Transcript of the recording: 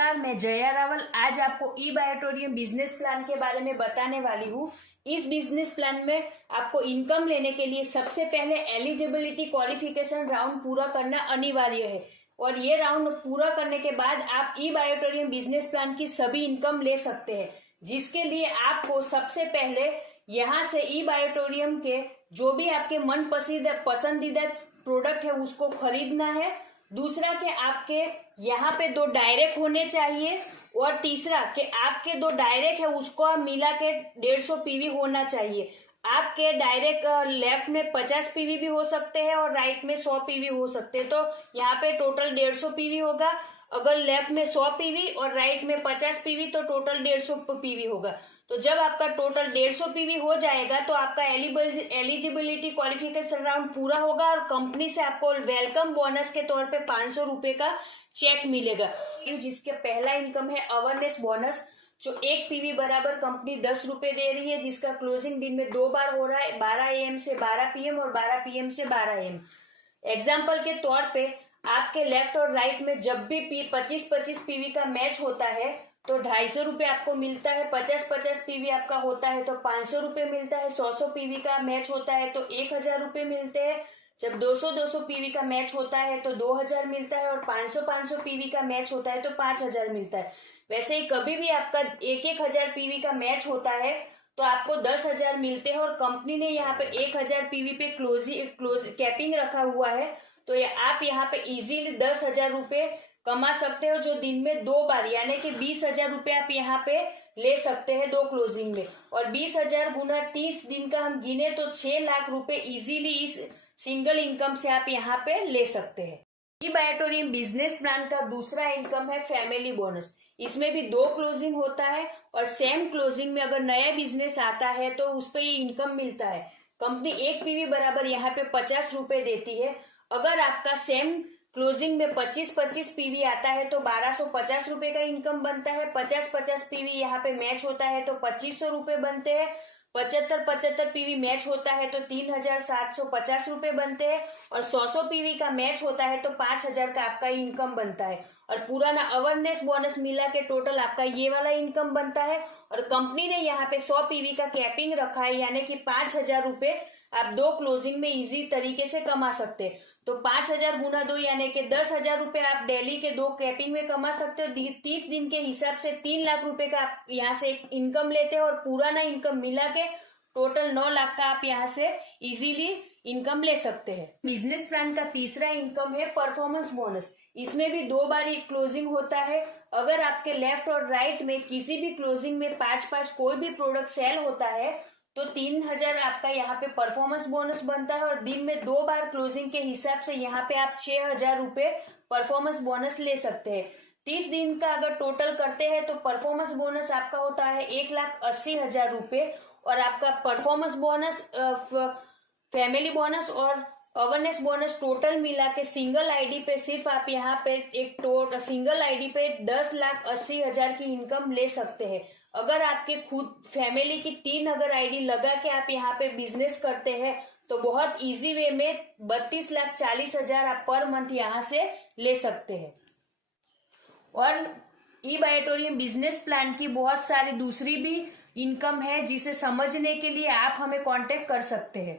नमस्कार, मैं जया रावल आज आपको ई बायोटोरियम बिजनेस प्लान के बारे में बताने वाली हूँ। इस बिजनेस प्लान में आपको इनकम लेने के लिए सबसे पहले एलिजिबिलिटी क्वालिफिकेशन राउंड पूरा करना अनिवार्य है और ये राउंड पूरा करने के बाद आप ई बायोटोरियम बिजनेस प्लान की सभी इनकम ले सकते हैं, जिसके लिए आपको सबसे पहले यहाँ से ई बायोटोरियम के जो भी आपके मन पसंदीदा प्रोडक्ट है उसको खरीदना है। दूसरा कि आपके यहाँ पे 2 डायरेक्ट होने चाहिए और तीसरा कि आपके 2 डायरेक्ट है उसको आप मिला के 150 पीवी होना चाहिए। आपके डायरेक्ट लेफ्ट में 50 पीवी भी हो सकते हैं और राइट में 100 पीवी हो सकते हैं, तो यहाँ पे टोटल 150 पीवी होगा। अगर लेफ्ट में 100 पीवी और राइट में 50 पीवी तो टोटल 150 पीवी होगा। तो जब आपका टोटल 150 पीवी हो जाएगा तो आपका एलिजिबिलिटी क्वालिफिकेशन राउंड पूरा होगा और कंपनी से आपको वेलकम बोनस के तौर पे 500 रुपए का चेक मिलेगा, जिसके पहला इनकम है अवेयरनेस बोनस, जो 1 पीवी बराबर कंपनी 10 रुपए दे रही है, जिसका क्लोजिंग दिन में 2 बार हो रहा है, 12 AM से 12 PM और 12 PM से 12 AM। एग्जाम्पल के तौर पे आपके लेफ्ट और राइट में जब भी 25-25 पीवी का मैच होता है तो 250 रुपए आपको मिलता है। 50-50 पीवी आपका होता है तो 500 रुपए मिलता है। 100 पीवी का मैच होता है तो 1000 रुपए मिलते हैं। जब 200 पीवी का मैच होता है तो 2000 मिलता है और 500 पीवी का मैच होता है तो 5000 मिलता है। वैसे ही कभी भी आपका 1000 पीवी का मैच होता है तो आपको 10,000 मिलते हैं और कंपनी ने यहाँ पे 1000 पीवी पे कैपिंग रखा हुआ है, तो आप यहाँ पे इजीली 10,000 रुपए कमा सकते हो, जो दिन में 2 बार यानी कि 20,000 रुपए आप यहाँ पे ले सकते हैं 2 क्लोजिंग में। और 20,000 गुना 30 दिन का हम गिने तो 6 लाख रुपए इजीली इस सिंगल इनकम से आप यहाँ पे ले सकते हैं। ई बायोटोरियम बिजनेस प्लान का दूसरा इनकम है फैमिली बोनस। इसमें भी 2 क्लोजिंग होता है और सेम क्लोजिंग में अगर नया बिजनेस आता है तो उस पर ये इनकम मिलता है। कंपनी 1 पीवी बराबर यहाँ पे 50 रुपए देती है। अगर आपका सेम क्लोजिंग में 25-25 पीवी आता है तो 1250 रुपए का इनकम बनता है। 50-50 पीवी यहाँ पे मैच होता है तो 2500 रुपए बनते हैं। 75-75 पीवी मैच होता है तो 3750 रुपए बनते हैं और 100 पीवी का मैच होता है तो 5000 का आपका इनकम बनता है। और पुराना अवेयरनेस बोनस मिला के टोटल आपका ये वाला इनकम बनता है। और कंपनी ने यहाँ पे 100 पीवी का कैपिंग रखा है, यानी कि 5000 रुपए आप 2 क्लोजिंग में इजी तरीके से कमा सकते हैं। तो 5000 गुना 2 यानी कि 10,000 रुपए आप डेली के 2 कैपिंग में कमा सकते हो। 30 दिन के हिसाब से 3 लाख रुपए का आप यहाँ से इनकम लेते हैं और पुराना इनकम मिला के टोटल 9 लाख का आप यहाँ से इजीली इनकम ले सकते हैं। बिजनेस प्लान का तीसरा इनकम है परफॉर्मेंस बोनस। इसमें भी 2 बार क्लोजिंग होता है। अगर आपके लेफ्ट और राइट में किसी भी क्लोजिंग में 5-5 कोई भी प्रोडक्ट सेल होता है तो 3000 आपका यहाँ पे परफॉर्मेंस बोनस बनता है और दिन में 2 बार क्लोजिंग के हिसाब से यहाँ पे आप 6000 रुपए परफॉर्मेंस बोनस ले सकते हैं। 30 दिन का अगर टोटल करते हैं तो परफॉर्मेंस बोनस आपका होता है 1,80,000 रुपए और आपका परफॉर्मेंस बोनस, फैमिली बोनस और अवेयरनेस बोनस टोटल मिला के सिंगल आईडी पे सिर्फ आप यहाँ पे सिंगल आईडी पे 10,80,000 की इनकम ले सकते हैं। अगर आपके खुद फैमिली की 3 अगर आईडी लगा के आप यहाँ पे बिजनेस करते हैं तो बहुत इजी वे में 32,40,000 आप पर मंथ यहाँ से ले सकते हैं। और ई बायोटोरियम बिजनेस प्लान की बहुत सारी दूसरी भी इनकम है, जिसे समझने के लिए आप हमें कांटेक्ट कर सकते हैं।